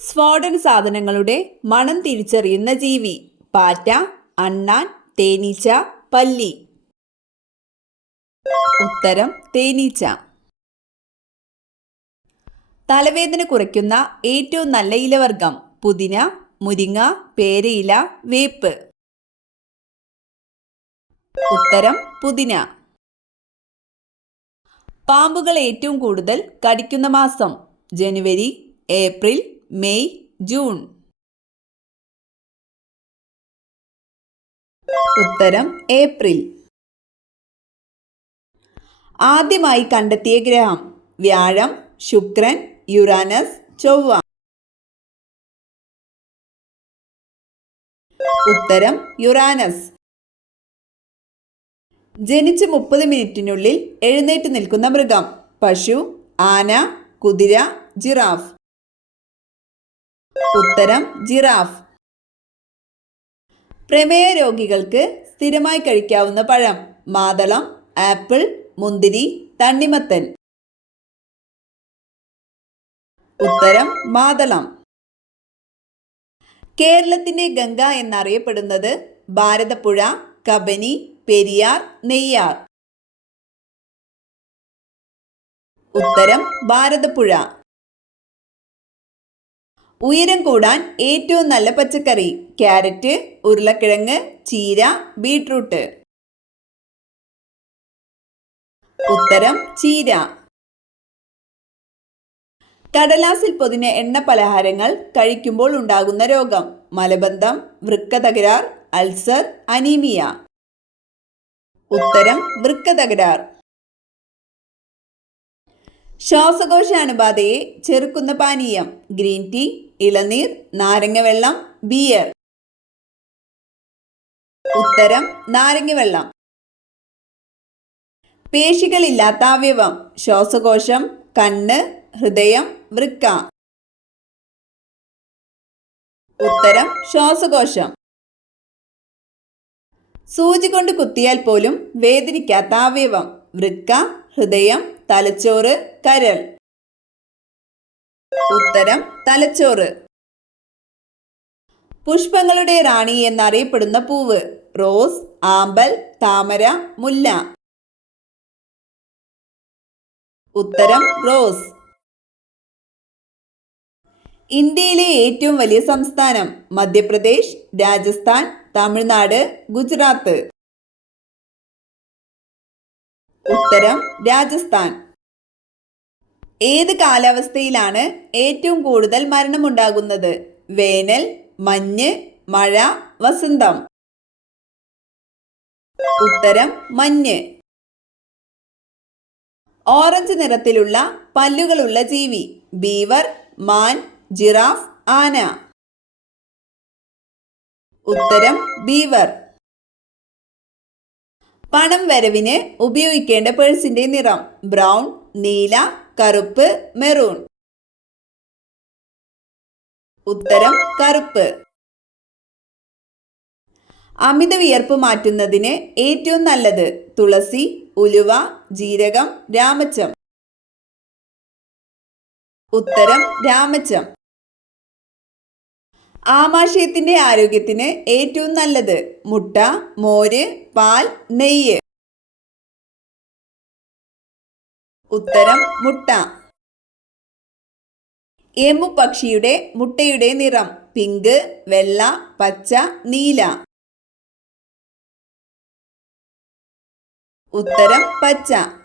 സ്ഫോടന സാധനങ്ങളുടെ മണം തിരിച്ചറിയുന്ന ജീവി. പാറ്റ, അണ്ണാൻ, തേനീച്ച, പല്ലി. ഉത്തരം തേനീച്ച. തലവേദന കുറയ്ക്കുന്ന ഏറ്റവും നല്ല ഇലവർഗം. പുതിന, മുരിങ്ങ, പേരയില, വേപ്പ്. ഉത്തരം പുതിന. പാമ്പുകൾ ഏറ്റവും കൂടുതൽ കടിക്കുന്ന മാസം. ജനുവരി, ഏപ്രിൽ, മെയ്, ജൂൺ. ഉത്തരം ഏപ്രിൽ. ആദ്യമായി കണ്ടെത്തിയ ഗ്രഹം. വ്യാഴം, ശുക്രൻ, യുറാനസ്, ചൊവ്വ. ഉത്തരം യുറാനസ്. ജനിച്ച് 30 മിനിറ്റിനുള്ളിൽ എഴുന്നേറ്റ് നിൽക്കുന്ന മൃഗം. പശു, ആന, കുതിര, ജിറാഫ്. ഉത്തരം ജിറാഫ്. പ്രമേഹ രോഗികൾക്ക് സ്ഥിരമായി കഴിക്കാവുന്ന പഴം. മാതളം, ആപ്പിൾ, മുന്തിരി, തണ്ണിമത്തൻ. ഉത്തരം മാതളം. കേരളത്തിന്റെ ഗംഗ എന്നറിയപ്പെടുന്നത്. ഭാരതപ്പുഴ, കബനി, പെരിയാർ, നെയ്യാർ. ഉത്തരം ഭാരതപ്പുഴ. ഉയരം കൂടാൻ ഏറ്റവും നല്ല പച്ചക്കറി. ക്യാരറ്റ്, ഉരുളക്കിഴങ്ങ്, ചീര, ബീട്രൂട്ട്. ഉത്തരം ചീര. കടലാസിൽ പൊതിഞ്ഞ എണ്ണ പലഹാരങ്ങൾ കഴിക്കുമ്പോൾ ഉണ്ടാകുന്ന രോഗം. മലബന്ധം, വൃക്ക തകരാർ, അൾസർ, അനീമിയ. ഉത്തരം വൃക്ക തകരാർ. ശ്വാസകോശ അണുബാധയെ ചെറുക്കുന്ന പാനീയം. ഗ്രീൻ ടീ, ഇളനീർ, നാരങ്ങവെള്ളം, ബിയർ. ഉത്തരം നാരങ്ങവെള്ളം. പേശികളില്ലാത്ത അവയവം. ശ്വാസകോശം, കണ്ണ്, ഹൃദയം, വൃക്ക. ഉത്തരം ശ്വാസകോശം. സൂചി കൊണ്ട് കുത്തിയാൽ പോലും വേദനിക്കാത്ത അവയവം. വൃക്ക, ഹൃദയം, തലച്ചോറ്, കരൾ. ഉത്തരം തലച്ചോറ്. പുഷ്പങ്ങളുടെ റാണി എന്നറിയപ്പെടുന്ന പൂവ്. റോസ്, ആമ്പൽ, താമര, മുല്ല. ഉത്തരം റോസ്. ഇന്ത്യയിലെ ഏറ്റവും വലിയ സംസ്ഥാനം. മധ്യപ്രദേശ്, രാജസ്ഥാൻ, തമിഴ്നാട്, ഗുജറാത്ത്. ഉത്തരം രാജസ്ഥാൻ. ഏത് കാലാവസ്ഥയിലാണ് ഏറ്റവും കൂടുതൽ മരണമുണ്ടാകുന്നത്? വേനൽ, മഞ്ഞ്, മഴ, വസന്തം. ഉത്തരം മഞ്ഞ്. ഓറഞ്ച് നിറത്തിലുള്ള പല്ലുകളുള്ള ജീവി. ബീവർ, മാൻ, ജിറാഫ്, ആന. ഉത്തരം ബീവർ. പണം വരവിന് ഉപയോഗിക്കേണ്ട പേഴ്സിന്റെ നിറം. ബ്രൗൺ, നീല, കറുപ്പ്, മെറൂൺ. ഉത്തരം കറുപ്പ്. അമിത വിയർപ്പ് മാറ്റുന്നതിന് ഏറ്റവും നല്ലത്. തുളസി, ഉലുവ, ജീരകം, രാമച്ചം. ഉത്തരം രാമച്ചം. ആമാശയത്തിന്റെ ആരോഗ്യത്തിന് ഏറ്റവും നല്ലത്. മുട്ട, മോര്, പാൽ, നെയ്യ്. ഉത്തരം മുട്ട. എമു പക്ഷിയുടെ മുട്ടയുടെ നിറം. പിങ്ക്, വെള്ള, പച്ച, നീല. ഉത്തരം പച്ച.